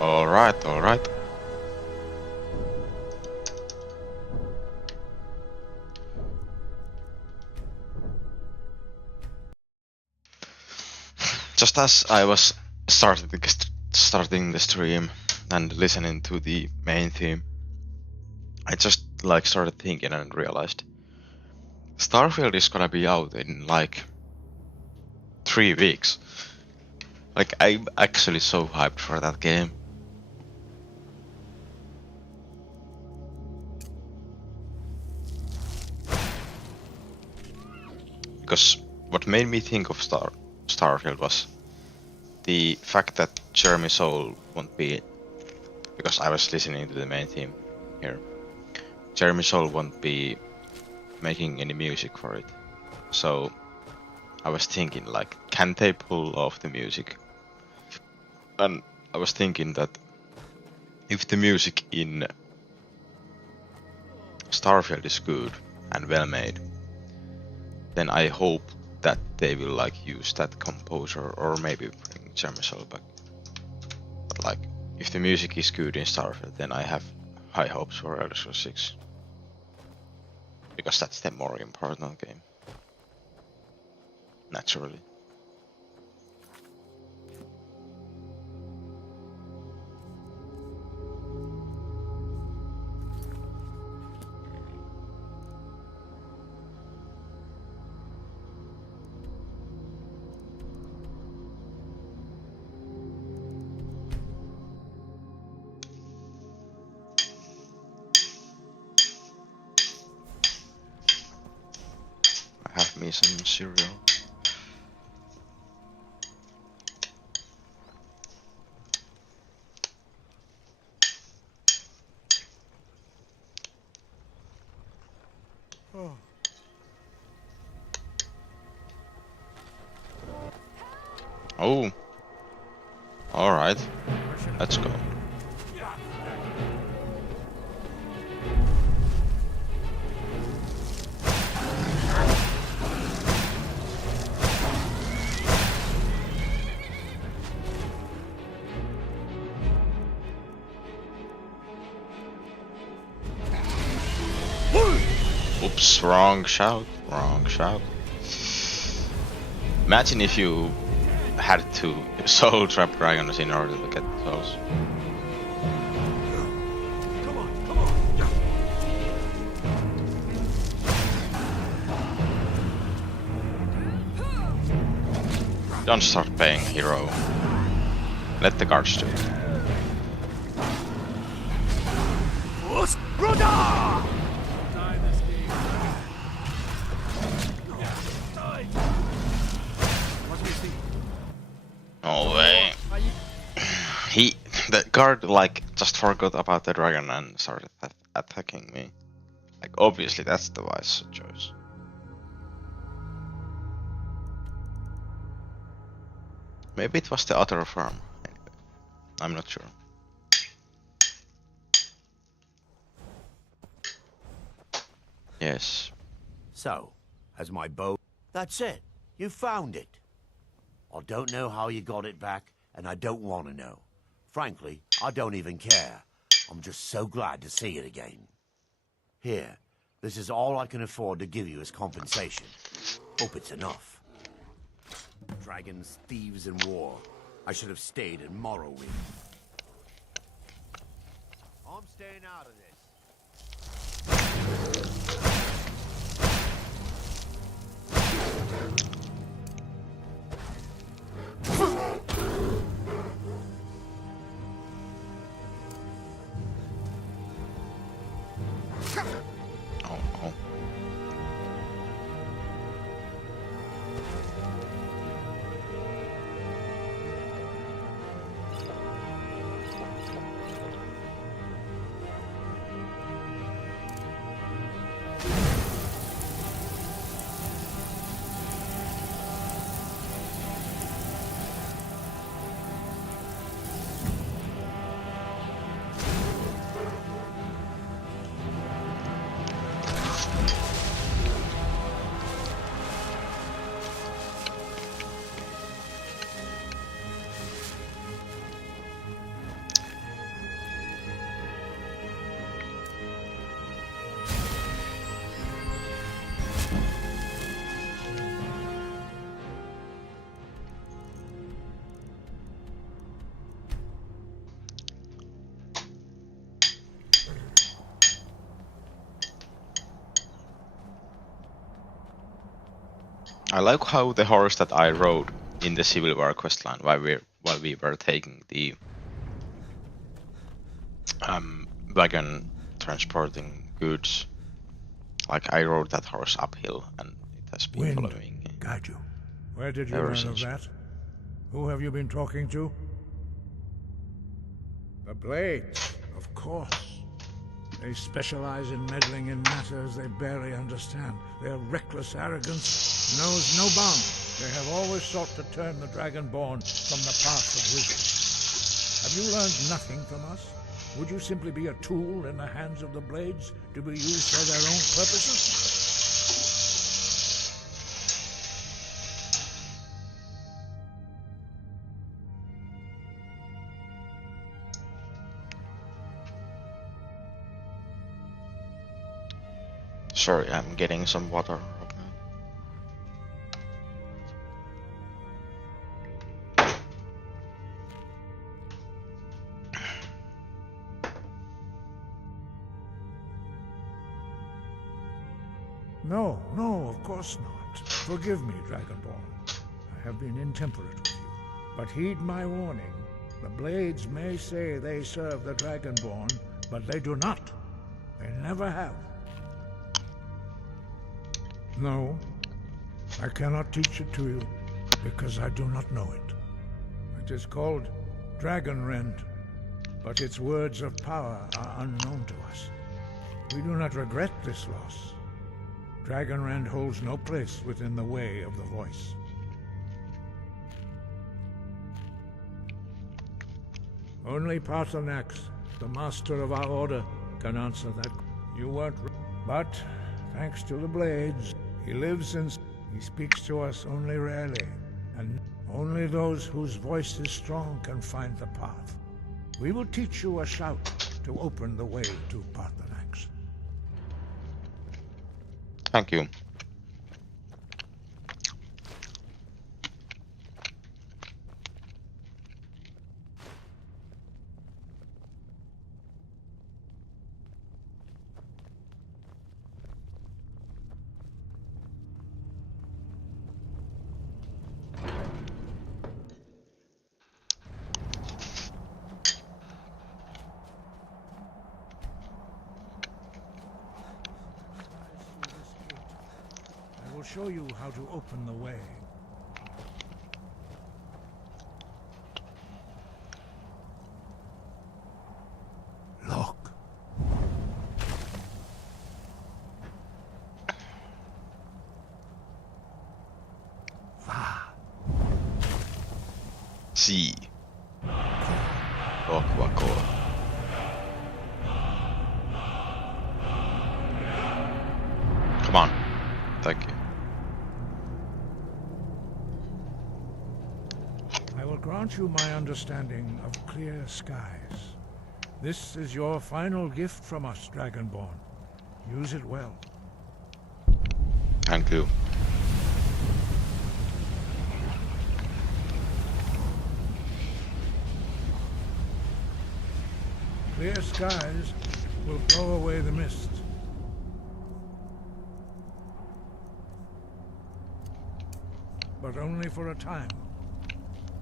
Alright, alright. Just as I was starting the stream and listening to the main theme, I just like started thinking and realized Starfield is gonna be out in like 3 weeks. Like, I'm actually so hyped for that game. Because what made me think of Starfield was the fact that Jeremy Soule won't be, because I was listening to the main theme here, Jeremy Soule won't be making any music for it. So I was thinking, like, can they pull off the music? And I was thinking that if the music in Starfield is good and well made, then I hope that they will like use that composer or maybe bring Jeremy Soule back. But like, if the music is good in Starfield, then I have high hopes for Elder Scrolls 6. Because that's the more important game. Naturally. I have me some cereal. Oh. Alright. Let's go. Oops, wrong shout, wrong shout. Imagine if you had to soul trap dragons in order to get the souls. Come on. Don't start paying hero. Let the guards do it. No way. The guard like just forgot about the dragon and started attacking me. Like, obviously that's the wise choice. Maybe it was the other farm. Anyway, I'm not sure. Yes. So, has my bow... That's it. You found it. I don't know how you got it back, and I don't want to know. Frankly, I don't even care. I'm just so glad to see it again. Here, this is all I can afford to give you as compensation. Hope it's enough. Dragons, thieves, and war. I should have stayed in Morrowind. I'm staying out of this. Oh. I like how the horse that I rode in the Civil War questline while we were taking the wagon transporting goods. Like I rode that horse uphill and it has been Wind, following me guide you. Where did you ever learn of since. that? Who have you been talking to? The Blades, of course. They specialize in meddling in matters they barely understand. Their reckless arrogance knows no bound. They have always sought to turn the Dragonborn from the path of wisdom. Have you learned nothing from us? Would you simply be a tool in the hands of the Blades to be used for their own purposes? Sorry, I'm getting some water. No, of course not. Forgive me, Dragonborn. I have been intemperate with you. But heed my warning. The Blades may say they serve the Dragonborn, but they do not. They never have. No, I cannot teach it to you, because I do not know it. It is called Dragonrend, but its words of power are unknown to us. We do not regret this loss. Dragonrend holds no place within the way of the voice. Only Paarthurnax, the master of our order, can answer that. You weren't... But, thanks to the Blades, he lives in... He speaks to us only rarely, and only those whose voice is strong can find the path. We will teach you a shout to open the way to Paarthurnax. Thank you. I will show you how to open the way. Look. Va. See. Aquacore. Come on. Thank you. I will grant you my understanding of clear skies. This is your final gift from us, Dragonborn. Use it well. Thank you. Clear skies will blow away the mist. But only for a time.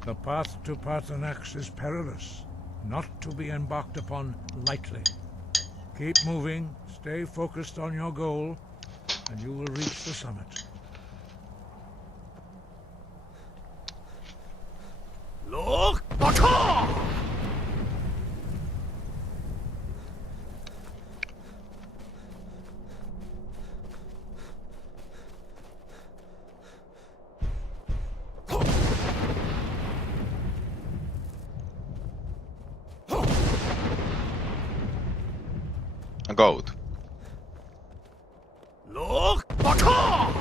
The path to Paarthurnax is perilous, not to be embarked upon lightly. Keep moving, stay focused on your goal, and you will reach the summit. Look. Bata! A goat. Look. Bata!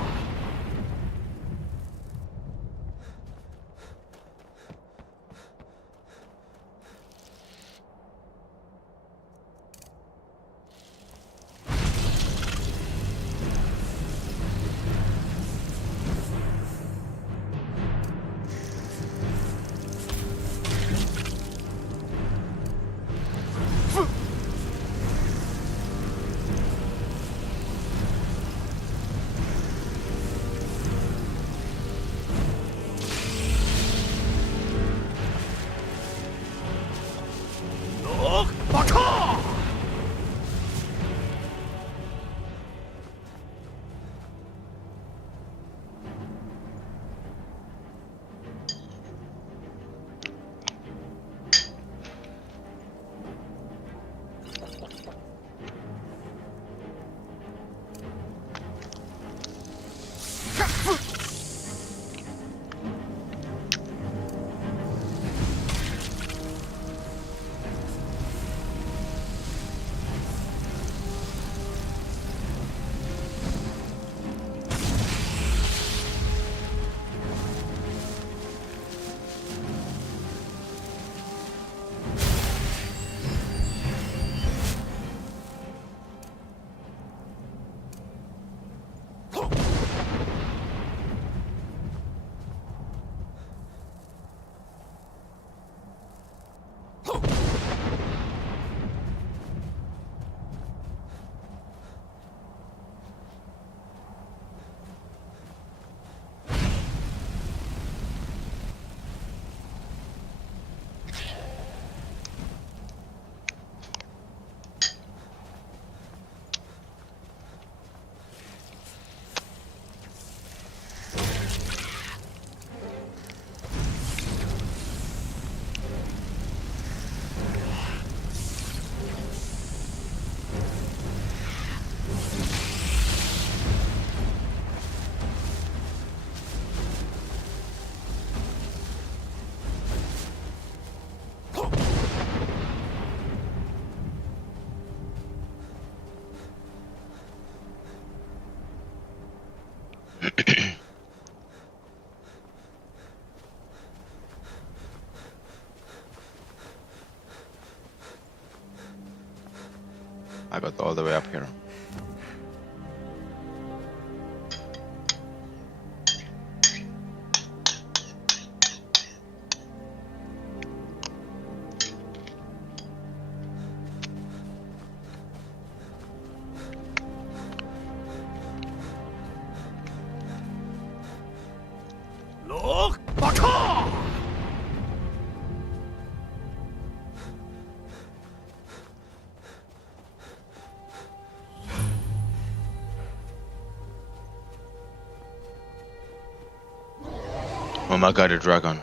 I got all the way up here. Look! Baka! Oh my god, a dragon.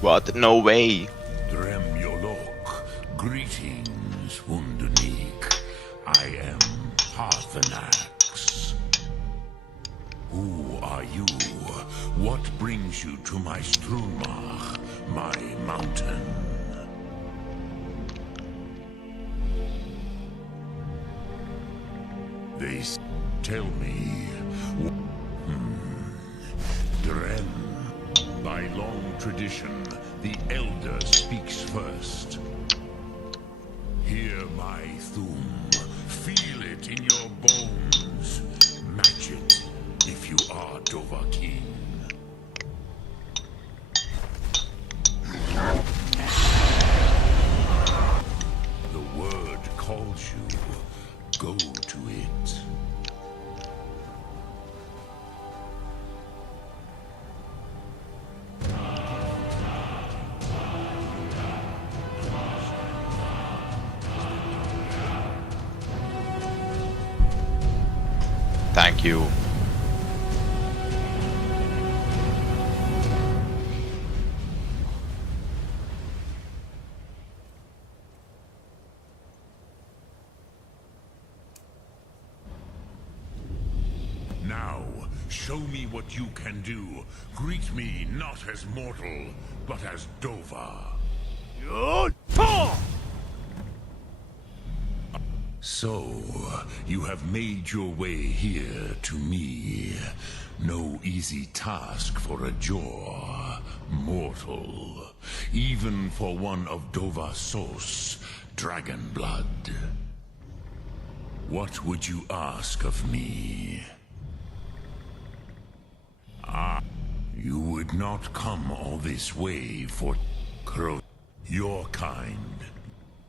What? No way! Dremyolok, greetings, Wundernik. I am Parthenax. Who are you? What brings you to my Strunmach, my mountain? Tell me. Drem. By long tradition, the elder speaks first. Hear my thum. Feel it in your bones. Match it if you are Dovahkiin. The word calls you. Go to it. Thank you. Now, show me what you can do. Greet me not as mortal, but as Dova. So, you have made your way here to me. No easy task for a jaw, mortal. Even for one of Dova Sos, dragon blood. What would you ask of me? You would not come all this way for your kind.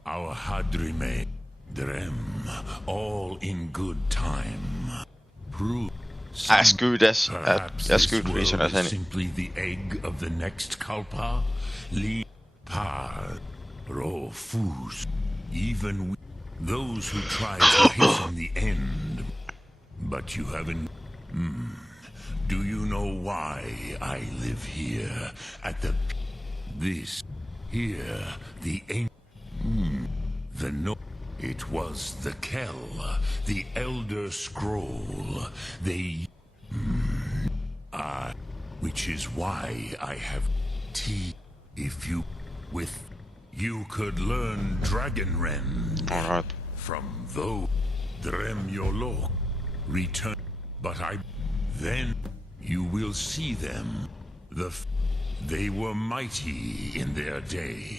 Our Hadrime, Drem, all in good time. Prove As good as this good reason world as is any. simply the egg of the next Kalpa. Li par Rofus. Even those who try to hasten the end. But you haven't. Do you know why I live here at this here the the no it was the Kell, the Elder Scroll. They which is why I have tea. If you you could learn Dragon Rend Alright. from those Dremyolok return, but then you will see them. They were mighty in their day,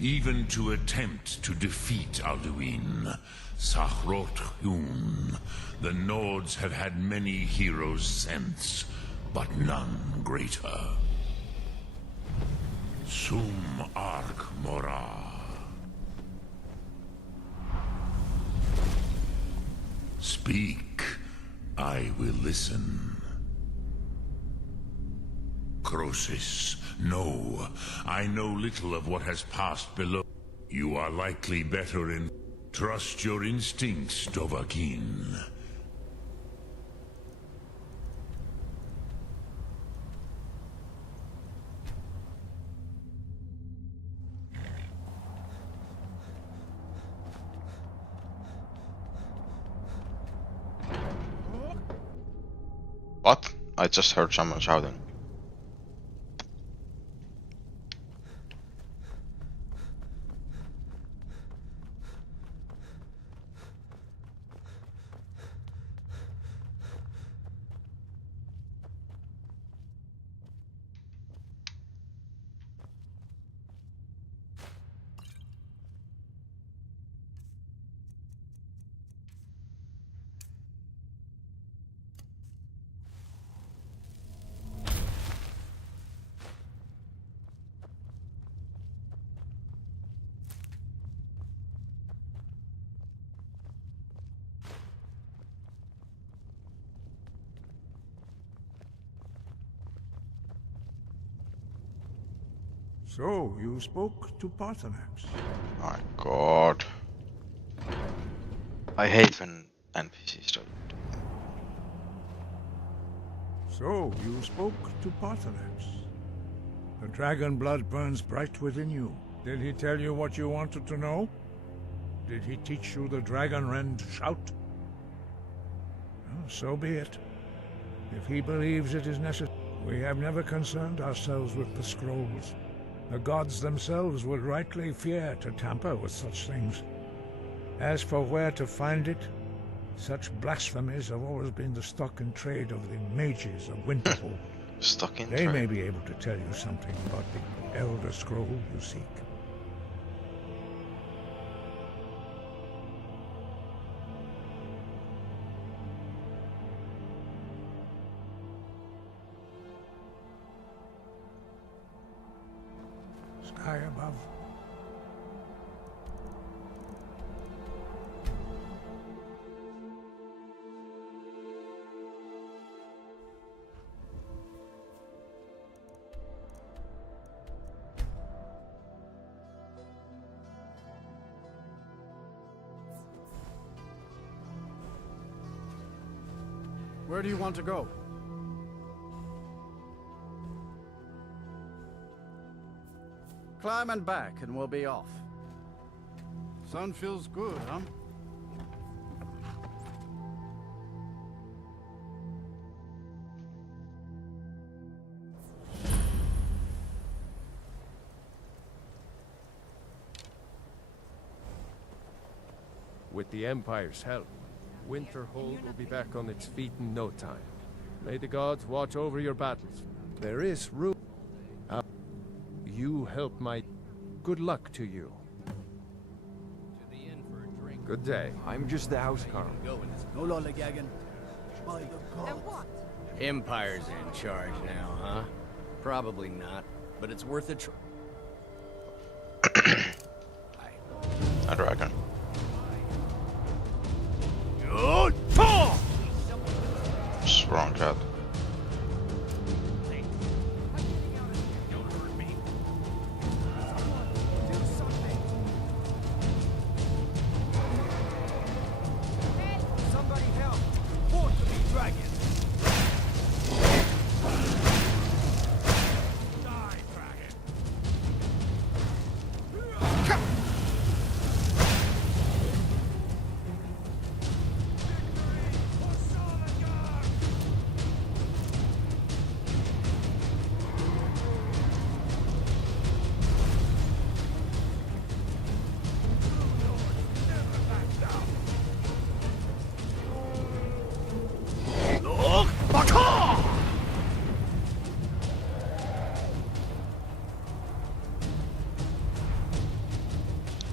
even to attempt to defeat Alduin. Sahrot Hun. The Nords have had many heroes since, but none greater. Sum Ark Mora. Speak. I will listen. Croesus, no. I know little of what has passed below. You are likely better in... Trust your instincts, Dovahkiin. What? I just heard someone shouting. So, you spoke to Parthenax. My god. I hate when NPCs don't. So, you spoke to Parthenax. The dragon blood burns bright within you. Did he tell you what you wanted to know? Did he teach you the dragon rend shout? Well, so be it. If he believes it is necessary. We have never concerned ourselves with the scrolls. The gods themselves would rightly fear to tamper with such things. As for where to find it, such blasphemies have always been the stock and trade of the mages of Winterhold. Stuck in They trade. may be able to tell you something about the Elder Scroll you seek. Sky above. Where do you want to go? Climb and back, and we'll be off. Sun feels good, huh? With the Empire's help, Winterhold will be back on its feet in no time. May the gods watch over your battles. There is room. You help my... Good luck to you. Good day. I'm just the housecarl. No lollygagging. By the gods. Empire's in charge now, huh? Probably not, but it's worth a try. A dragon. What's wrong, chat? Somebody help! Force to be dragons! Die, dragon!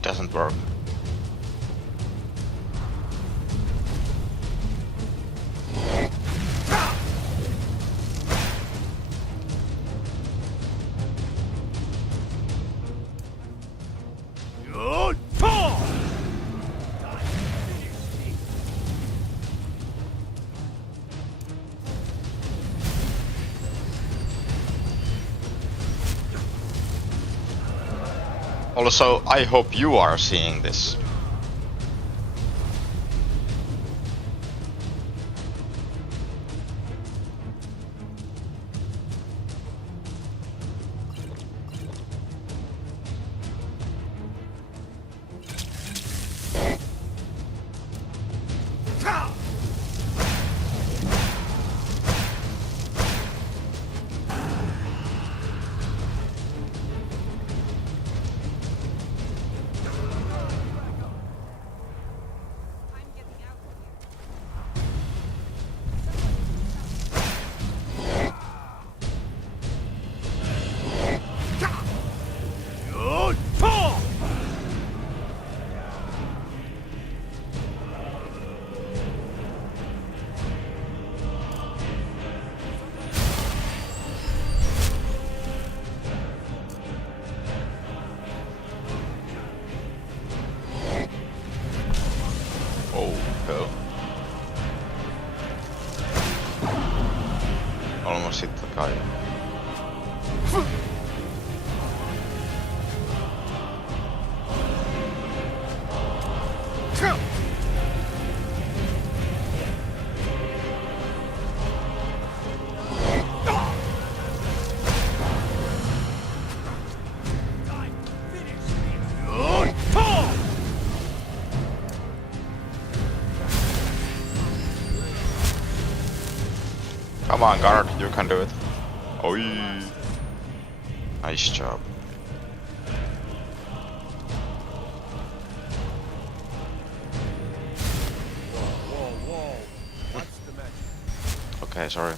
Doesn't work. Also, I hope you are seeing this. Oh, hell. Almost hit the guy. on, guard, you can do it. Oh, nice job. Whoa. What's the matter? Okay, sorry.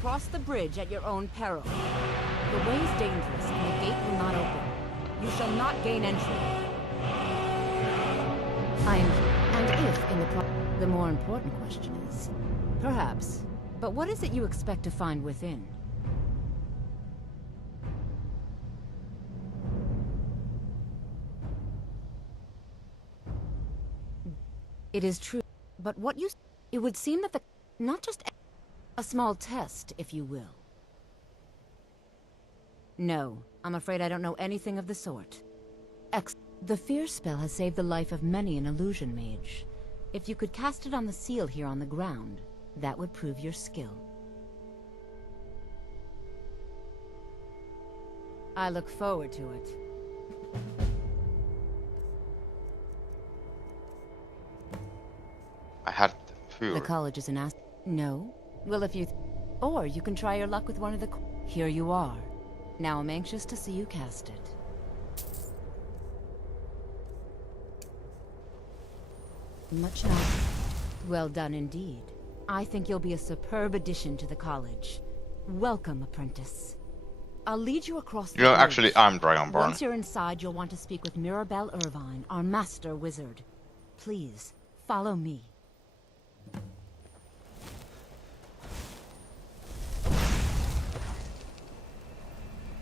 Cross the bridge at your own peril. The way is dangerous and the gate will not open. You shall not gain entry. And if in the more important question is, perhaps, but what is it you expect to find within? It is true, but what you... It would seem that not just a small test, if you will. No, I'm afraid I don't know anything of the sort. The fear spell has saved the life of many an illusion mage. If you could cast it on the seal here on the ground, that would prove your skill. I look forward to it. I had fear. The college is an No? Well, if you... Or you can try your luck with one of the... Here you are. Now I'm anxious to see you cast it. Much not. Well done indeed. I think you'll be a superb addition to the college. Welcome, apprentice. I'll lead you across the bridge. Actually, I'm Dragonborn. Once you're inside, you'll want to speak with Mirabelle Irvine, our master wizard. Please, follow me.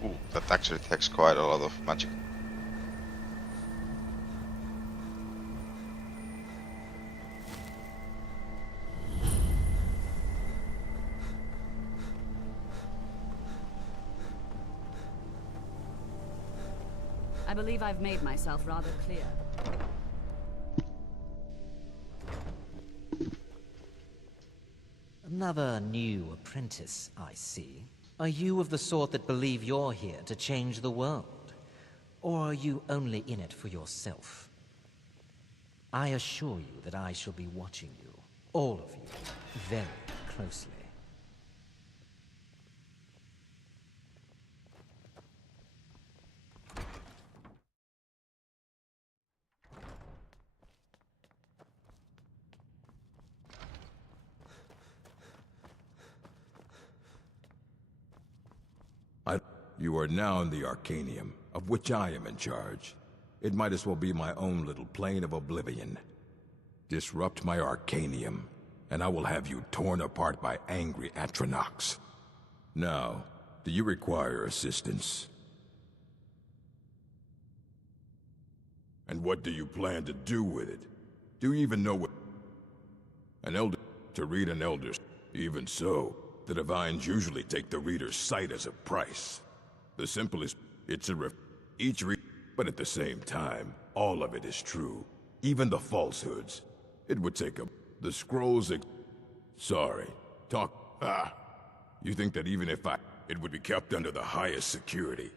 Ooh, that actually takes quite a lot of magic. I believe I've made myself rather clear. Another new apprentice, I see. Are you of the sort that believe you're here to change the world? Or are you only in it for yourself? I assure you that I shall be watching you, all of you, very closely. You are now in the Arcanium, of which I am in charge. It might as well be my own little plane of oblivion. Disrupt my Arcanium, and I will have you torn apart by angry Atronachs. Now, do you require assistance? And what do you plan to do with it? Do you even know what... An elder... To read an elder's... Even so, the Divines usually take the reader's sight as a price. The simplest... It's a each read... But at the same time, all of it is true. Even the falsehoods. It would take a... The scrolls... Sorry. Talk... You think that even if it would be kept under the highest security.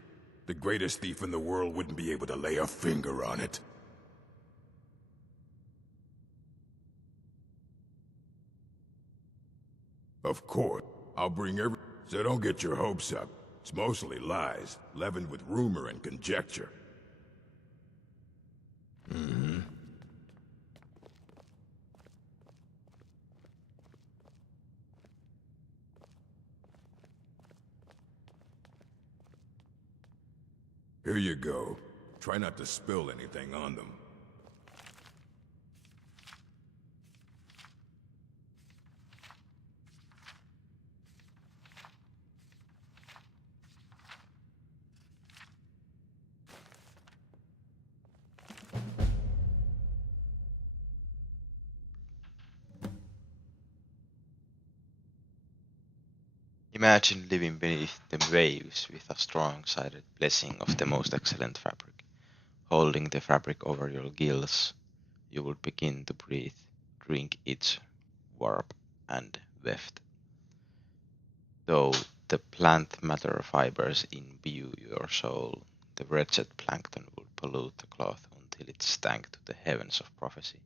The greatest thief in the world wouldn't be able to lay a finger on it. Of course. I'll bring every... So don't get your hopes up. It's mostly lies, leavened with rumor and conjecture. Mm-hmm. Here you go. Try not to spill anything on them. Imagine living beneath the waves with a strong-sided blessing of the most excellent fabric. Holding the fabric over your gills, you will begin to breathe, drink its warmth and weft. Though the plant matter fibers imbue your soul, the wretched plankton would pollute the cloth until it stank to the heavens of prophecy.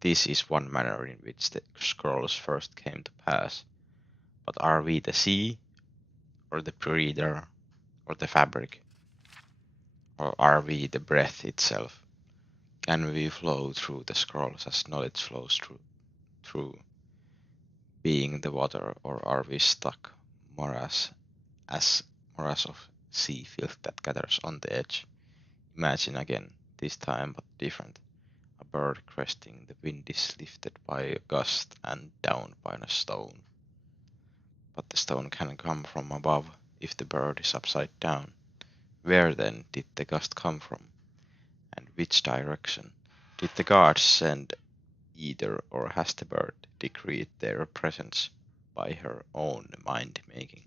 This is one manner in which the scrolls first came to pass. But are we the sea, or the breather, or the fabric? Or are we the breath itself? Can we flow through the scrolls as knowledge flows through being the water, or are we stuck morass of sea filth that gathers on the edge? Imagine again, this time but different. A bird cresting the wind is lifted by a gust and down by a stone. But the stone can come from above if the bird is upside down. Where then did the gust come from? And which direction? Did the gods send either, or has the bird decreed their presence by her own mind-making?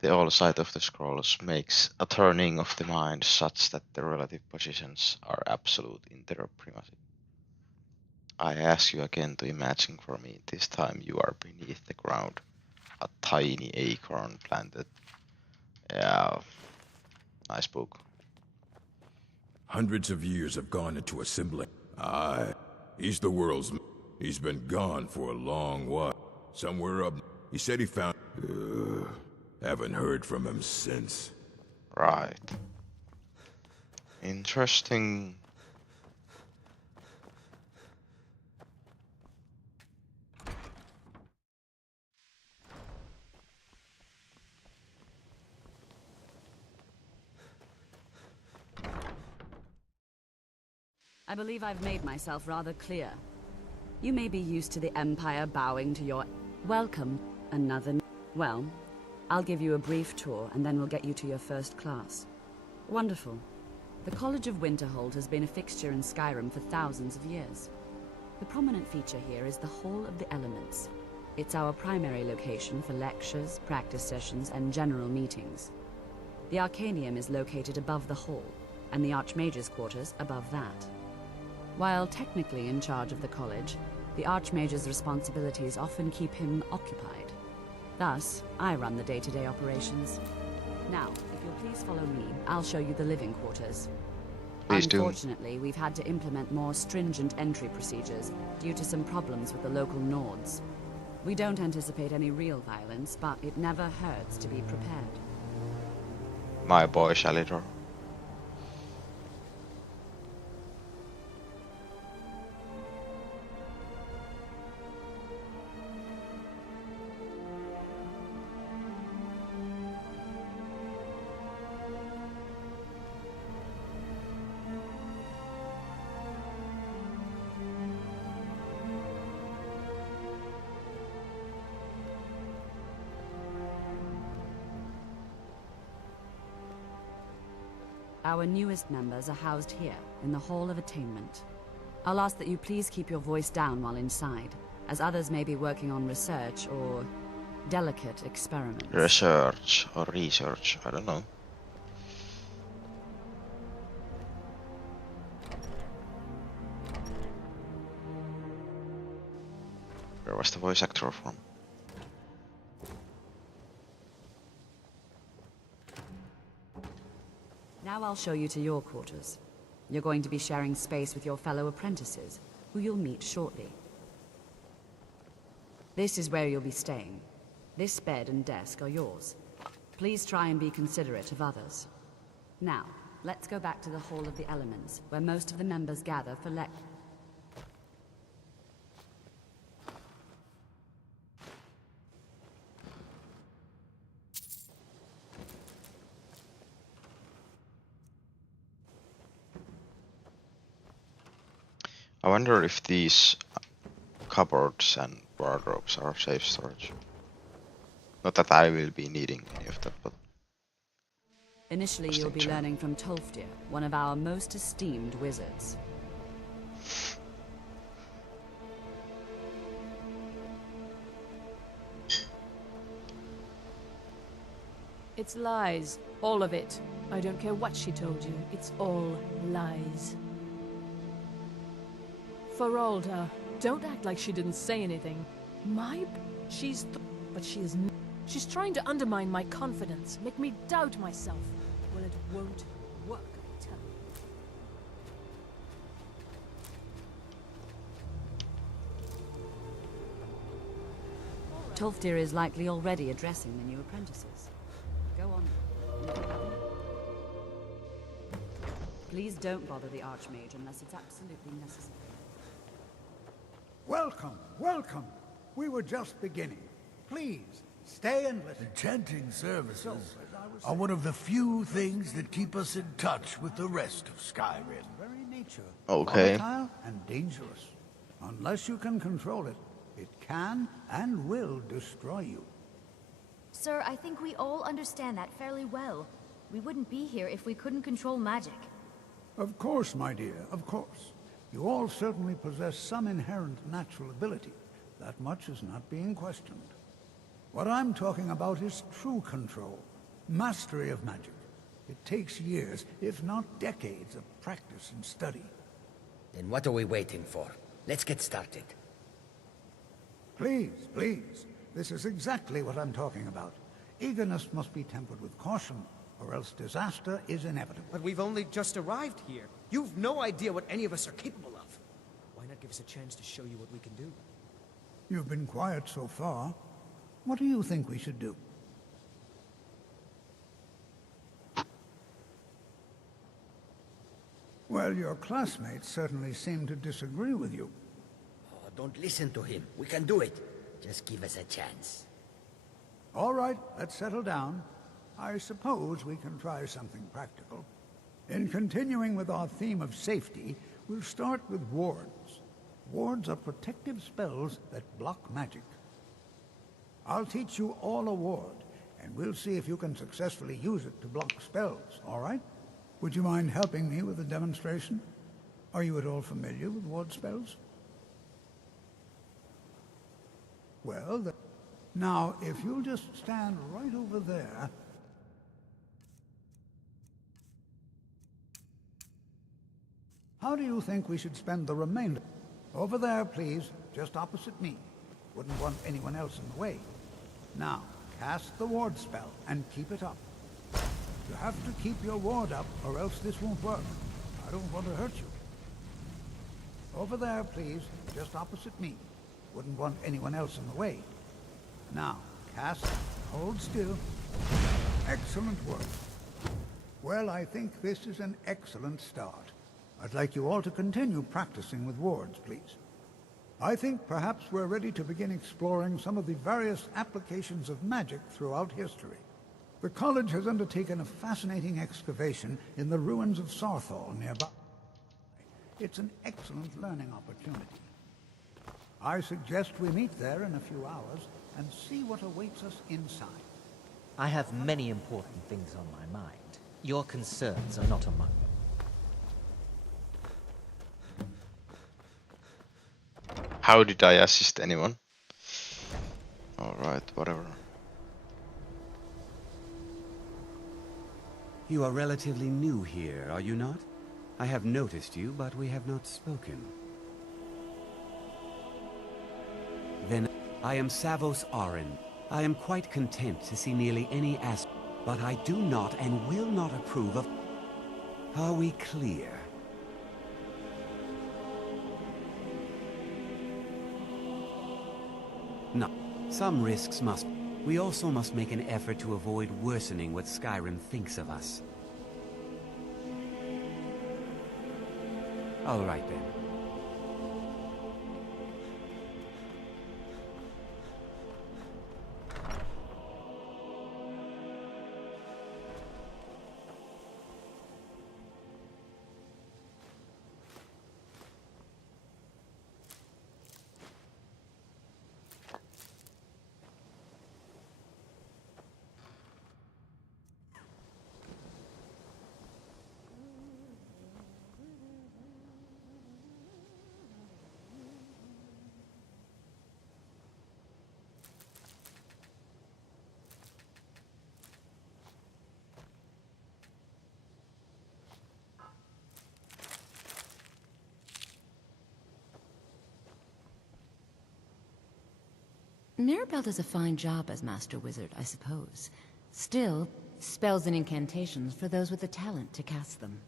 The all sight of the scrolls makes a turning of the mind such that the relative positions are absolute in their primacy. I ask you again to imagine for me, this time you are beneath the ground, a tiny acorn planted. Yeah, nice book. Hundreds of years have gone into assembling. Aye, he's the world's... He's been gone for a long while. Somewhere up... He said he found... haven't heard from him since. Right. Interesting. I believe I've made myself rather clear. You may be used to the Empire bowing to your... Welcome, another... Well, I'll give you a brief tour, and then we'll get you to your first class. Wonderful. The College of Winterhold has been a fixture in Skyrim for thousands of years. The prominent feature here is the Hall of the Elements. It's our primary location for lectures, practice sessions, and general meetings. The Arcanium is located above the hall, and the Archmage's quarters above that. While technically in charge of the college, the Archmage's responsibilities often keep him occupied. Thus, I run the day-to-day operations. Now, if you'll please follow me, I'll show you the living quarters. Please do. Unfortunately, we've had to implement more stringent entry procedures due to some problems with the local Nords. We don't anticipate any real violence, but it never hurts to be prepared. My boy Shalidor. Our newest members are housed here, in the Hall of Attainment. I'll ask that you please keep your voice down while inside, as others may be working on research or delicate experiments. Research, I don't know. Where was the voice actor from? Now I'll show you to your quarters. You're going to be sharing space with your fellow apprentices, who you'll meet shortly. This is where you'll be staying. This bed and desk are yours. Please try and be considerate of others. Now, let's go back to the Hall of the Elements, where most of the members gather for I wonder if these cupboards and wardrobes are safe storage. Not that I will be needing any of that, but... Initially, you'll be learning from Tolfdir, one of our most esteemed wizards. It's lies. All of it. I don't care what she told you. It's all lies. Feralda, don't act like she didn't say anything. She's but she is She's trying to undermine my confidence, make me doubt myself. Well, it won't work, I tell you. Tolfdir is likely already addressing the new apprentices. Go on. Please don't bother the Archmage unless it's absolutely necessary. Welcome, welcome. We were just beginning. Please, stay and listen. The chanting services are one of the few things that keep us in touch with the rest of Skyrim. Very nature. Okay. Volatile and dangerous. Unless you can control it, it can and will destroy you. Sir, I think we all understand that fairly well. We wouldn't be here if we couldn't control magic. Of course, my dear, of course. You all certainly possess some inherent natural ability. That much is not being questioned. What I'm talking about is true control, mastery of magic. It takes years, if not decades, of practice and study. Then what are we waiting for? Let's get started. Please, please. This is exactly what I'm talking about. Eagerness must be tempered with caution, or else disaster is inevitable. But we've only just arrived here. You've no idea what any of us are capable of. Why not give us a chance to show you what we can do? You've been quiet so far. What do you think we should do? Well, your classmates certainly seem to disagree with you. Oh, don't listen to him. We can do it. Just give us a chance. All right, let's settle down. I suppose we can try something practical. In continuing with our theme of safety, we'll start with wards. Wards are protective spells that block magic. I'll teach you all a ward, and we'll see if you can successfully use it to block spells, all right? Would you mind helping me with the demonstration? Are you at all familiar with ward spells? Well, now, if you'll just stand right over there... How do you think we should spend the remainder? Over there, please, just opposite me. Wouldn't want anyone else in the way. Now, cast the ward spell and keep it up. You have to keep your ward up, or else this won't work. I don't want to hurt you. Over there, please, just opposite me. Wouldn't want anyone else in the way. Now, cast, hold still. Excellent work. Well, I think this is an excellent start. I'd like you all to continue practicing with wards, please. I think perhaps we're ready to begin exploring some of the various applications of magic throughout history. The college has undertaken a fascinating excavation in the ruins of Sarthal nearby. It's an excellent learning opportunity. I suggest we meet there in a few hours and see what awaits us inside. I have many important things on my mind. Your concerns are not among them. How did I assist anyone? Alright, whatever. You are relatively new here, are you not? I have noticed you, but we have not spoken. Then, I am Savos Arin. I am quite content to see nearly any aspect, but I do not and will not approve of... Are we clear? No. Some risks must... We also must make an effort to avoid worsening what Skyrim thinks of us. All right, then. Mirabelle does a fine job as Master Wizard, I suppose. Still, spells and incantations for those with the talent to cast them.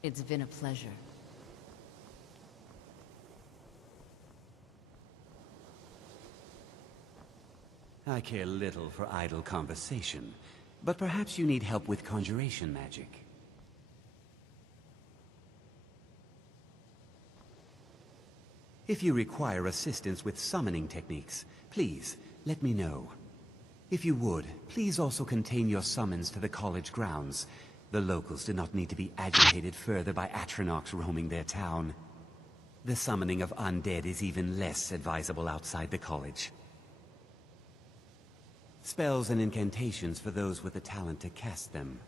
It's been a pleasure. I care little for idle conversation, but perhaps you need help with conjuration magic. If you require assistance with summoning techniques, please let me know. If you would, please also contain your summons to the college grounds. The locals do not need to be agitated further by Atronachs roaming their town. The summoning of undead is even less advisable outside the college. Spells and incantations for those with the talent to cast them.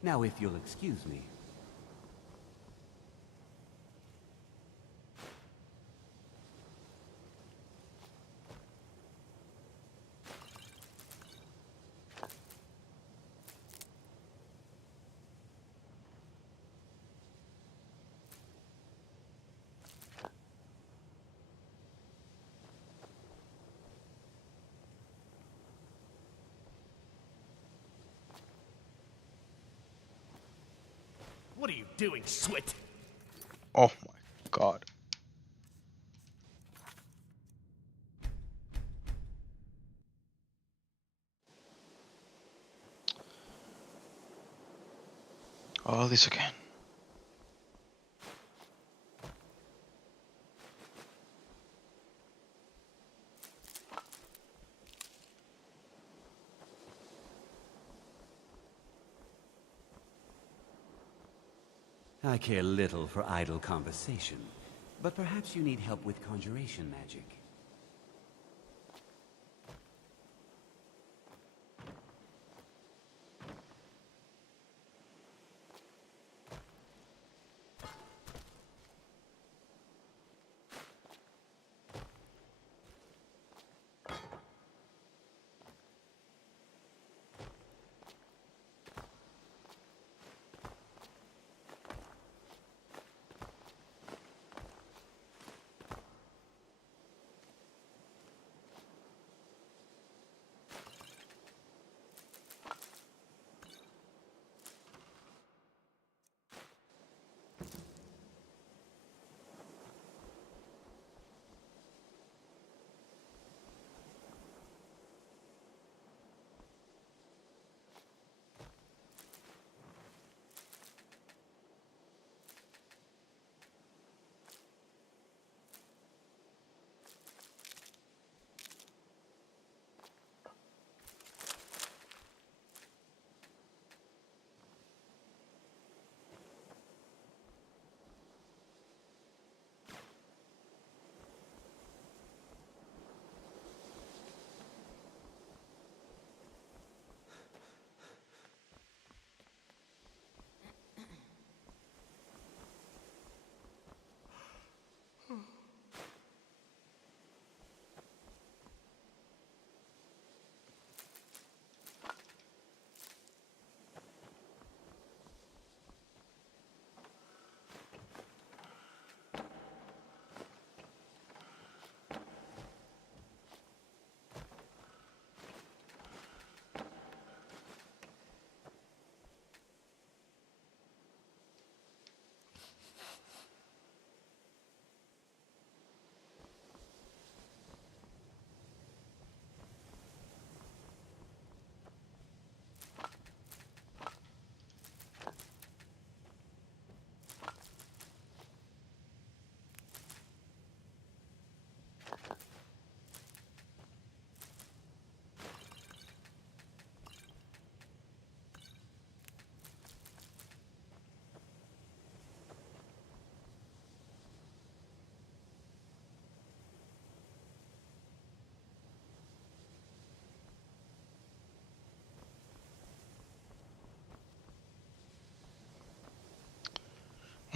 Now, if you'll excuse me. What are you doing, Swit? Oh my god. All this again. I care little for idle conversation, but perhaps you need help with conjuration magic.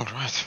Alright.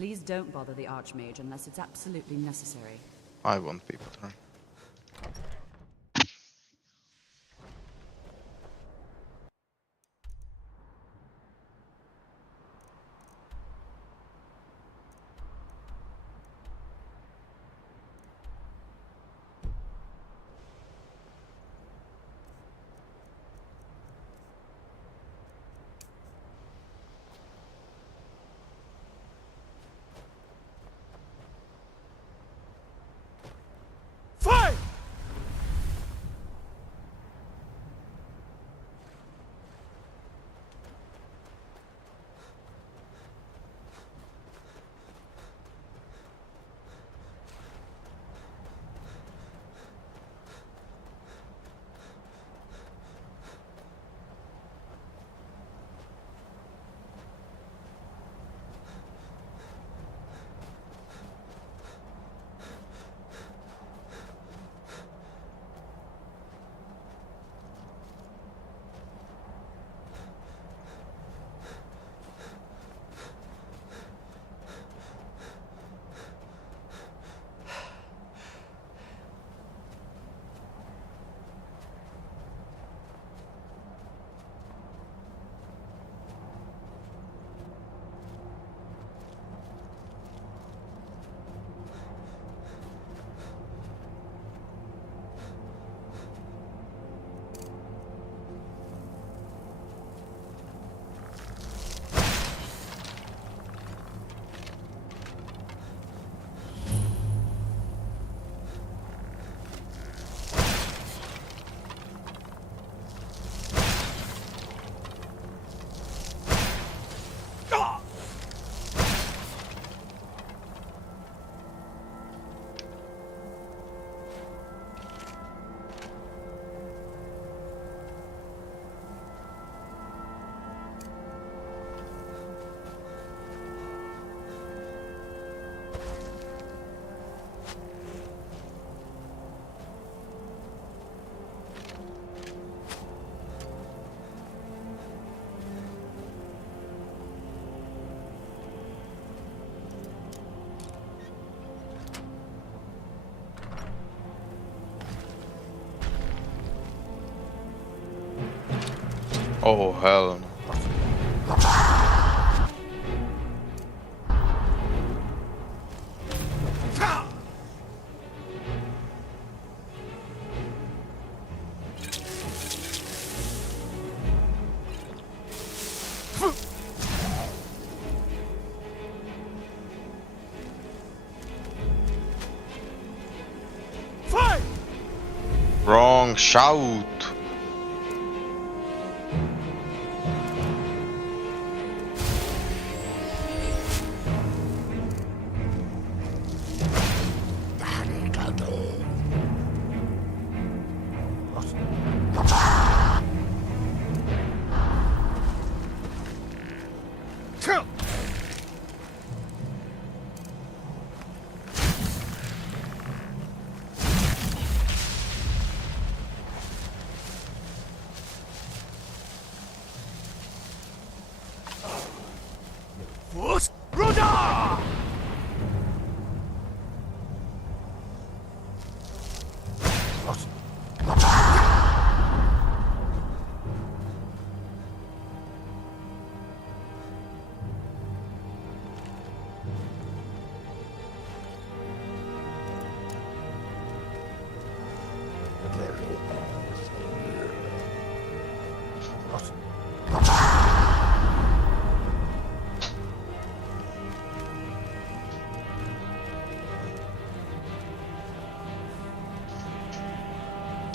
Please don't bother the Archmage unless it's absolutely necessary. I want people turn. Oh hell no. Fight! Wrong shout.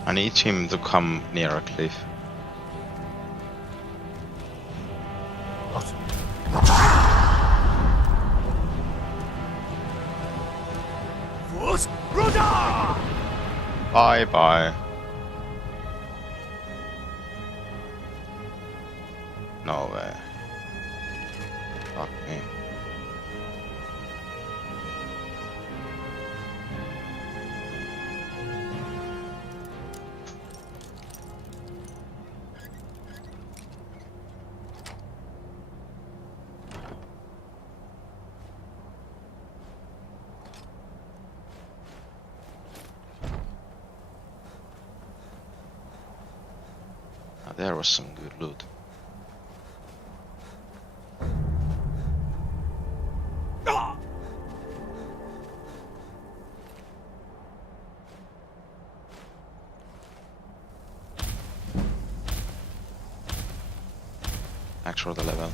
I need him to come near a cliff. Bye bye. No way. Fuck me. There was some good loot. Max for the level.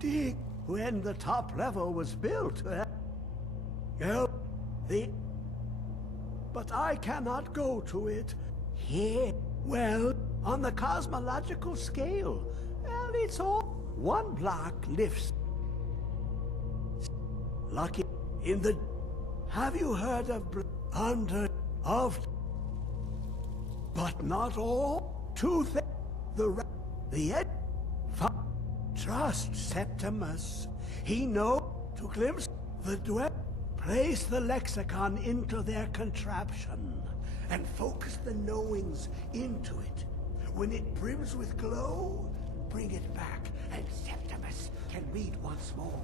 dig when the top level was built. But I cannot go to it. Here, well, on the cosmological scale, well, it's all one block lifts. Lucky in the. Have you heard of under of? But not all. The ed. Trust Septimus. He knows to glimpse the dwell. Place the lexicon into their contraption, and focus the knowings into it. When it brims with glow, bring it back, and Septimus can read once more.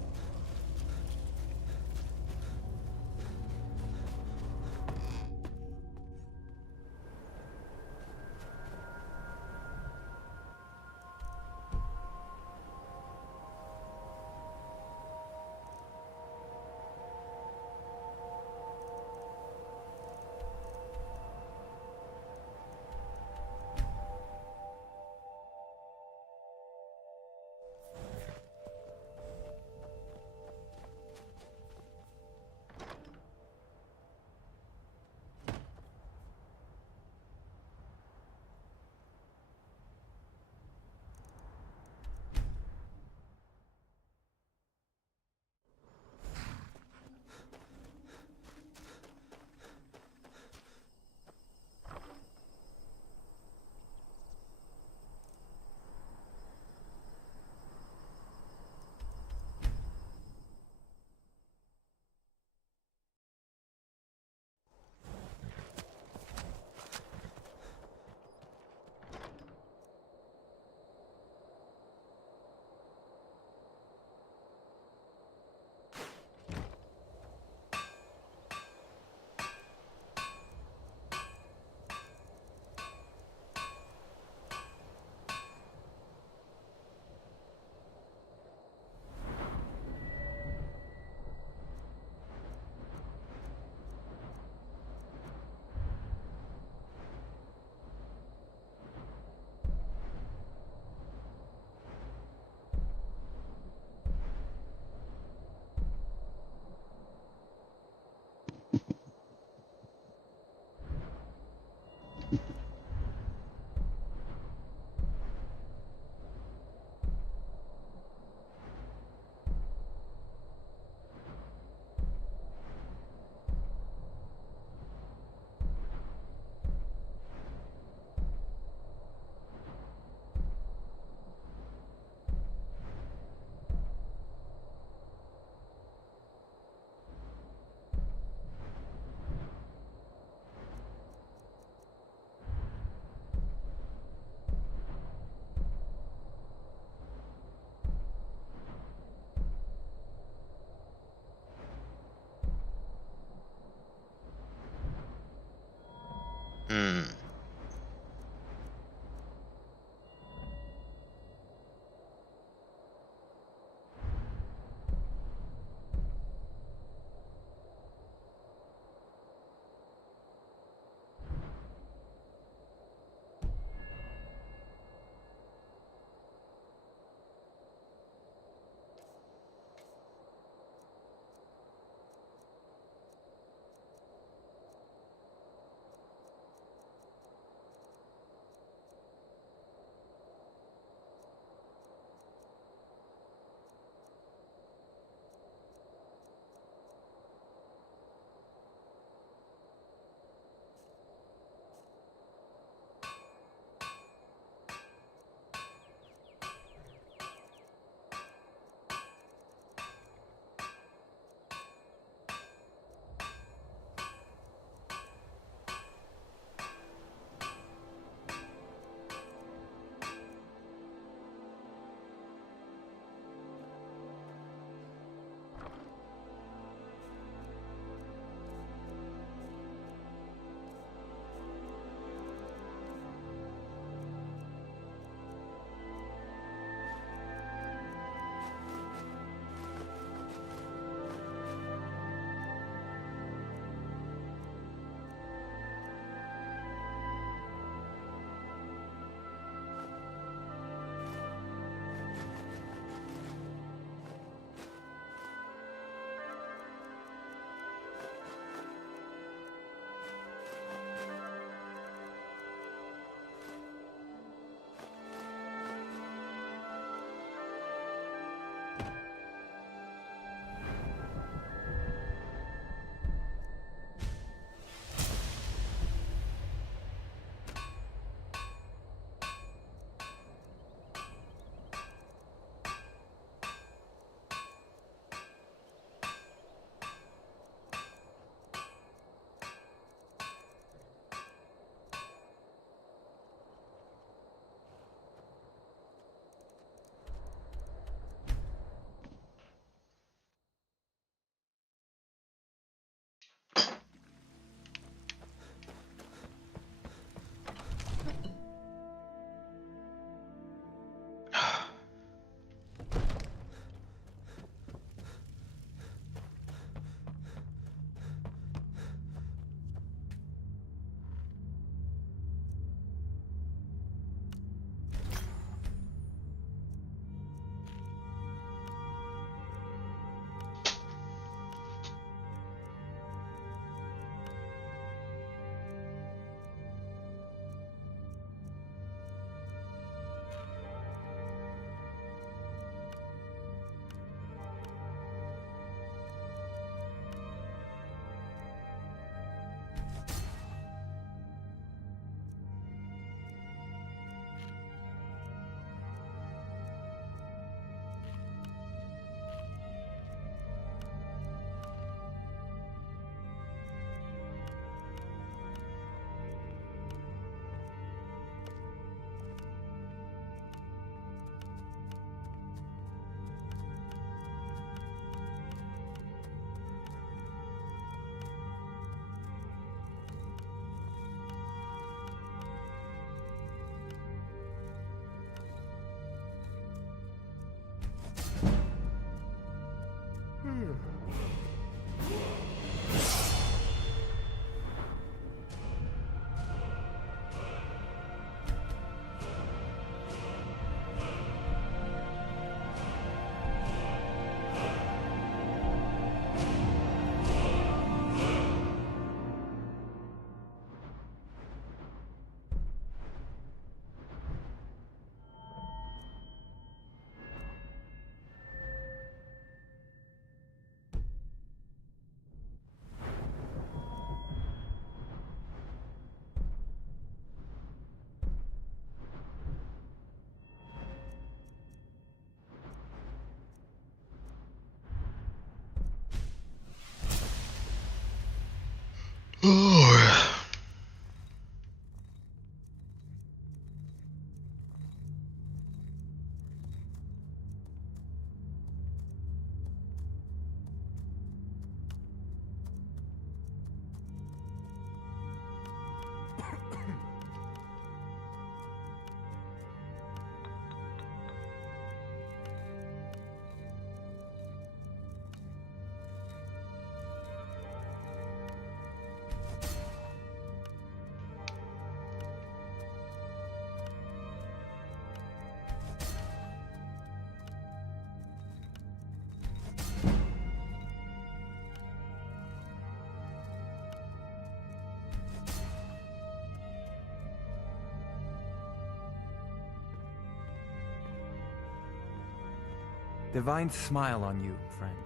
Divine smile on you, friend.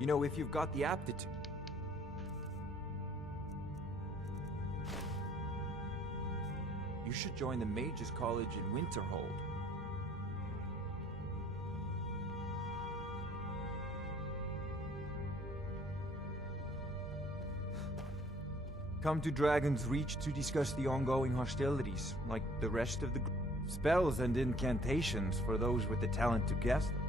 You know, if you've got the aptitude... You should join the Mages College in Winterhold. Come to Dragon's Reach to discuss the ongoing hostilities, like the rest of the group. Spells and incantations for those with the talent to guess them.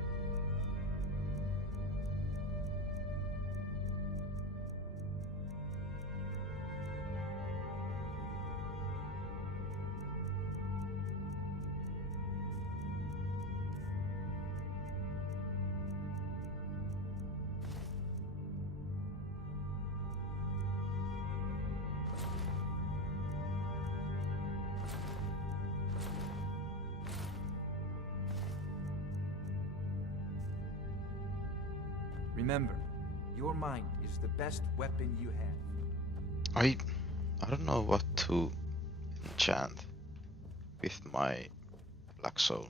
Remember, your mind is the best weapon you have. I don't know what to enchant with my Black Soul.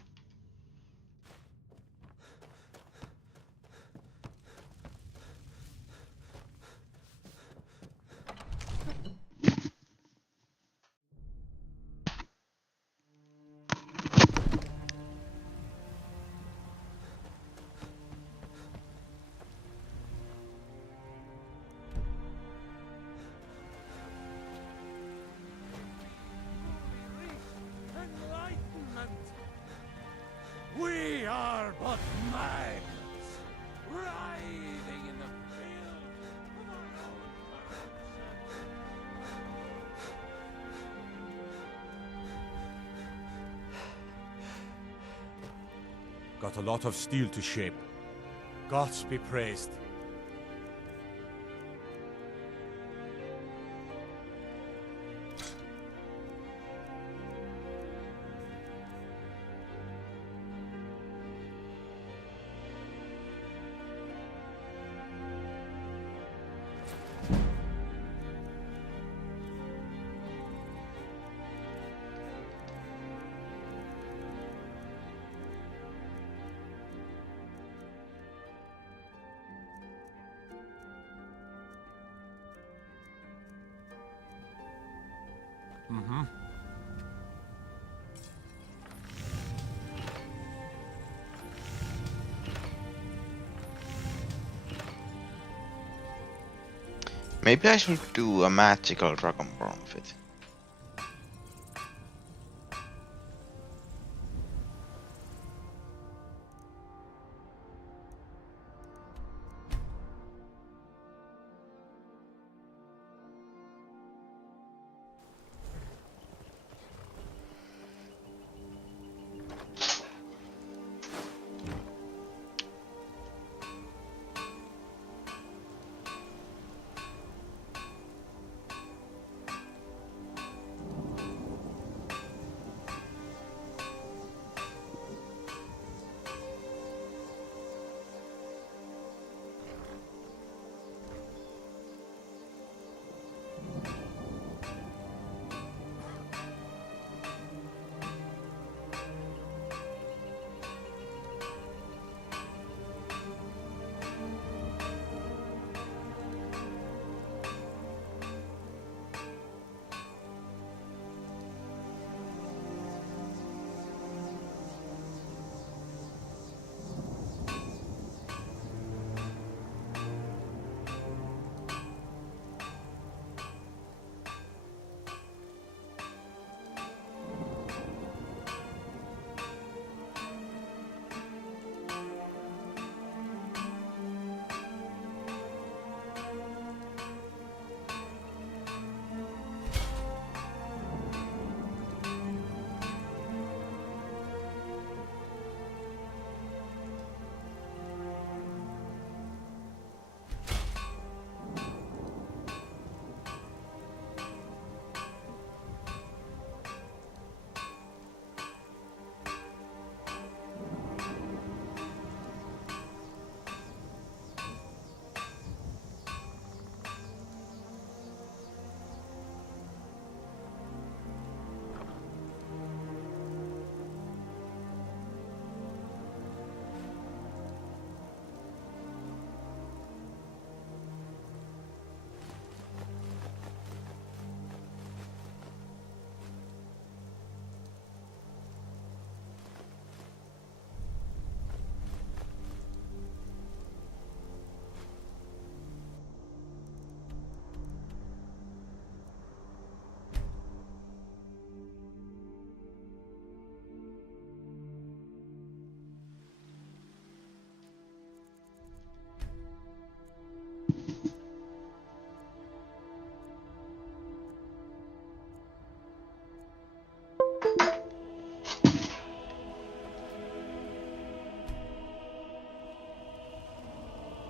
We are but maggots, writhing in the field of our own corruption. Got a lot of steel to shape. Gods be praised. Mm-hmm. Maybe I should do a magical Dragonborn fit.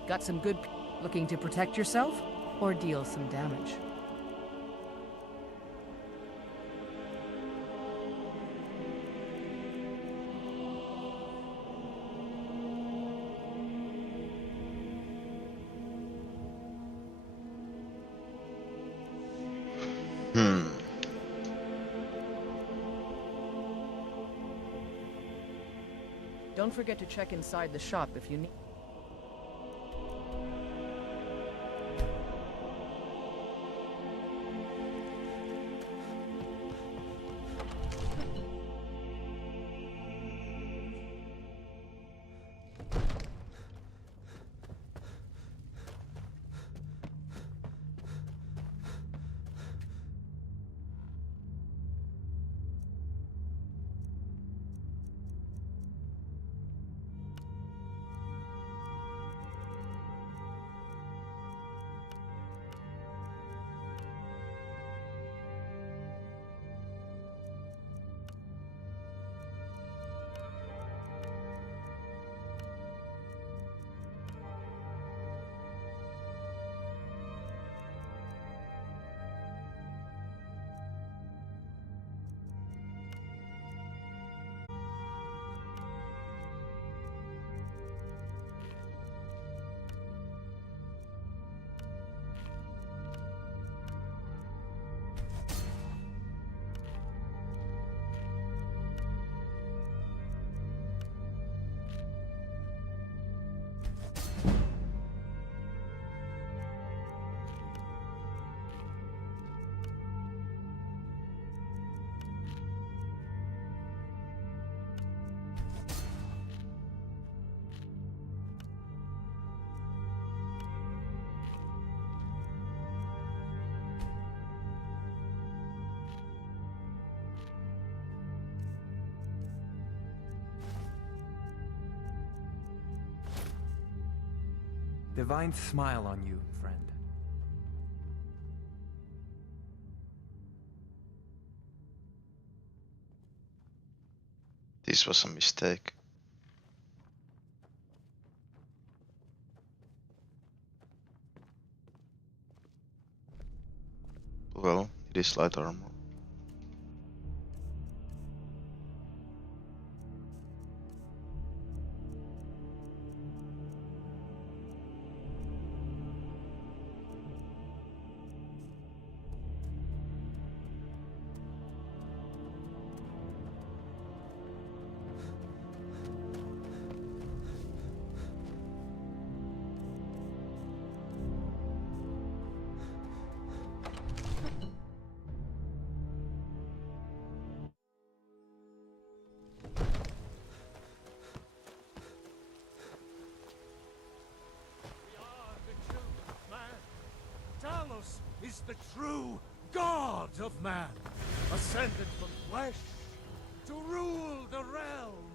Got some good looking to protect yourself or deal some damage? Don't forget to check inside the shop if you need. Divine smile on you, friend. This was a mistake. Well, it is light armor. Talos is the true god of man, ascended from flesh to rule the realm.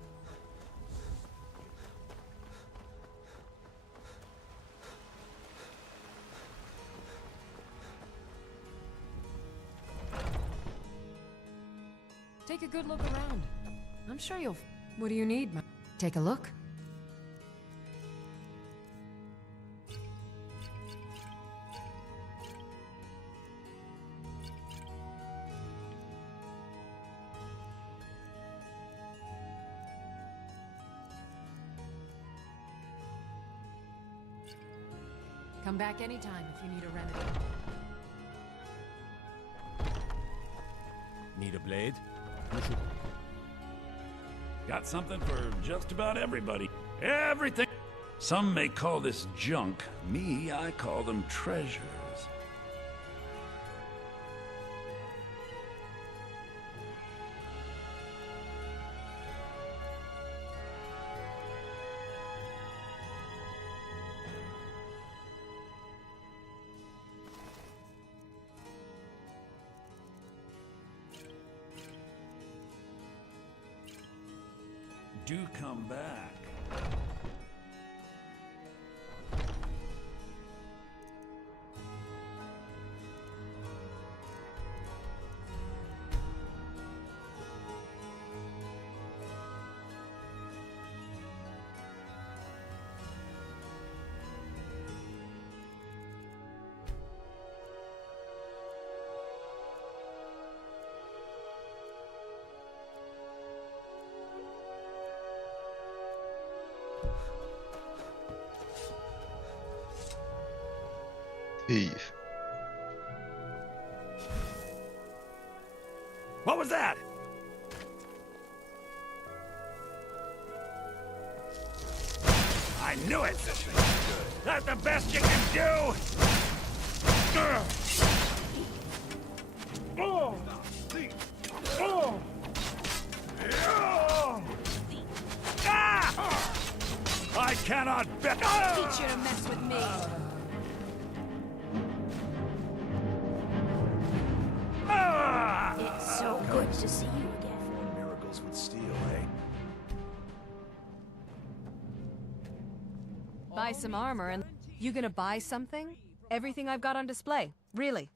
Take a good look around. I'm sure you'll... What do you need, man? Take a look. Come back anytime if you need a remedy. Need a blade? Got something for just about everybody. Everything. Some may call this junk. Me, I call them treasures. Do come back. Thief. What was that? I knew it! That's the best you can do! Oh! Oh! Ah! I cannot bet. Teach you to mess with me. It's so good to see you again. Miracles with steel, eh? Buy some armor and... You gonna buy something? Everything I've got on display. Really.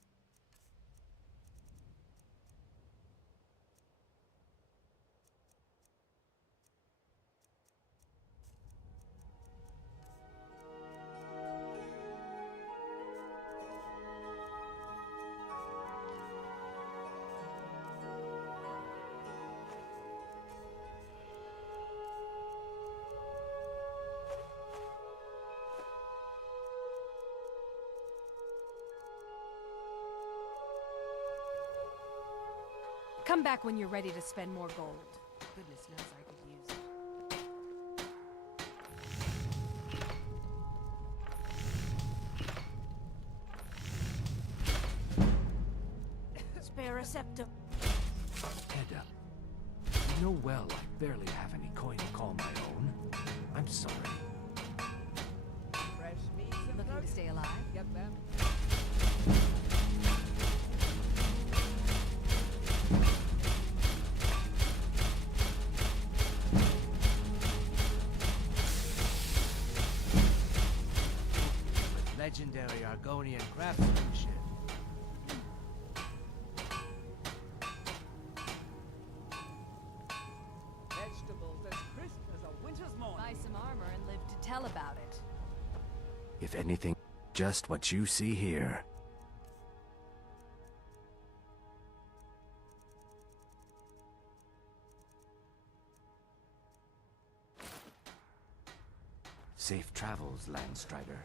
Come back when you're ready to spend more gold. Goodness knows I could use it. Spare a septum. Hedda, you know well I barely have any coin to call my own. I'm sorry. Looking to stay alive? Get them. Legendary Argonian craftsmanship. Vegetables as crisp as a winter's morning. Buy some armor and live to tell about it. If anything, just what you see here. Safe travels, Landstrider.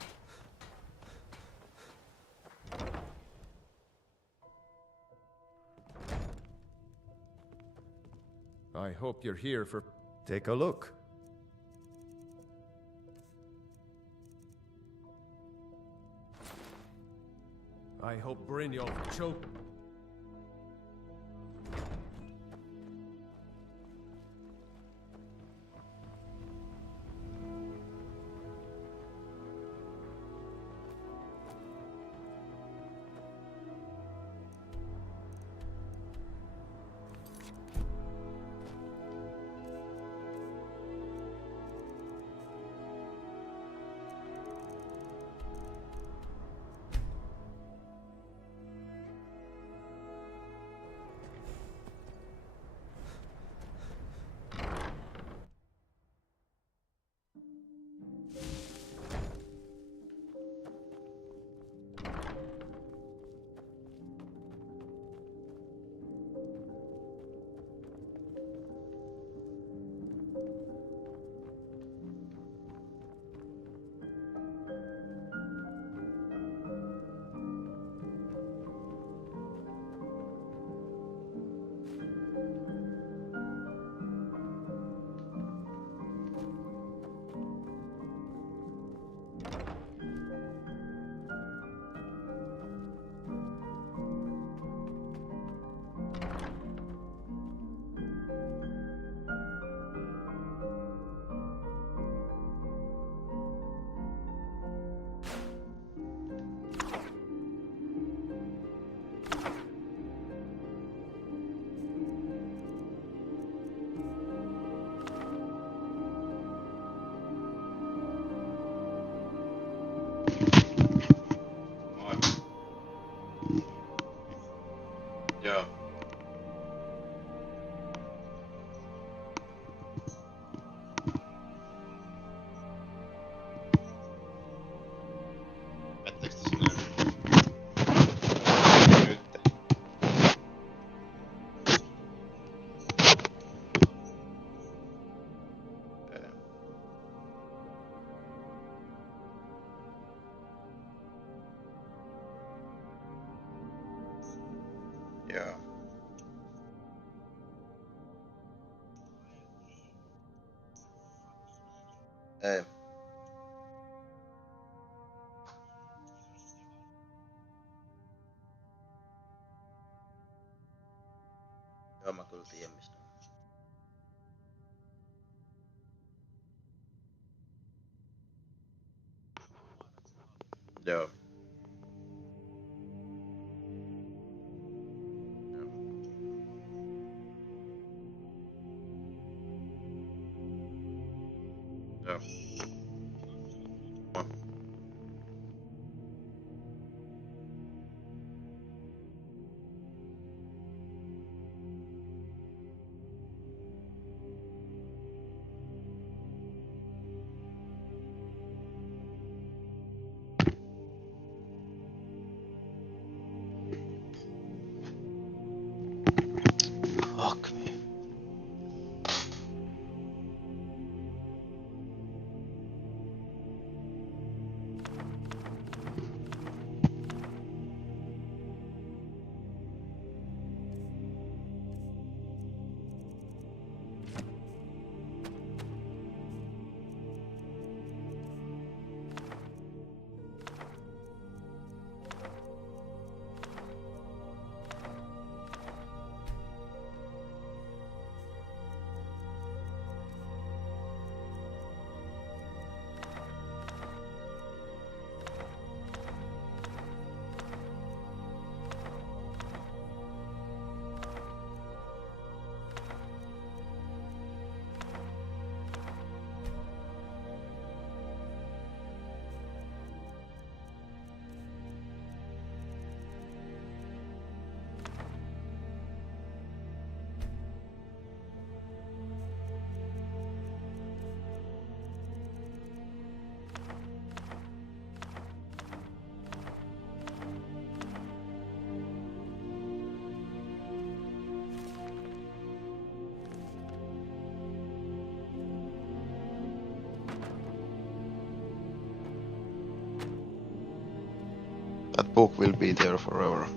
I hope you're here for... Take a look. I hope Brynjolf choke... Joo. Päättekö te sinne? Nyt. Yeah. Joo, mä kyllä tiedän mistä on. Joo. Joo. Fuck me. That book will be there forever.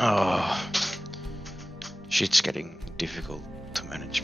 Oh, shit's getting difficult to manage.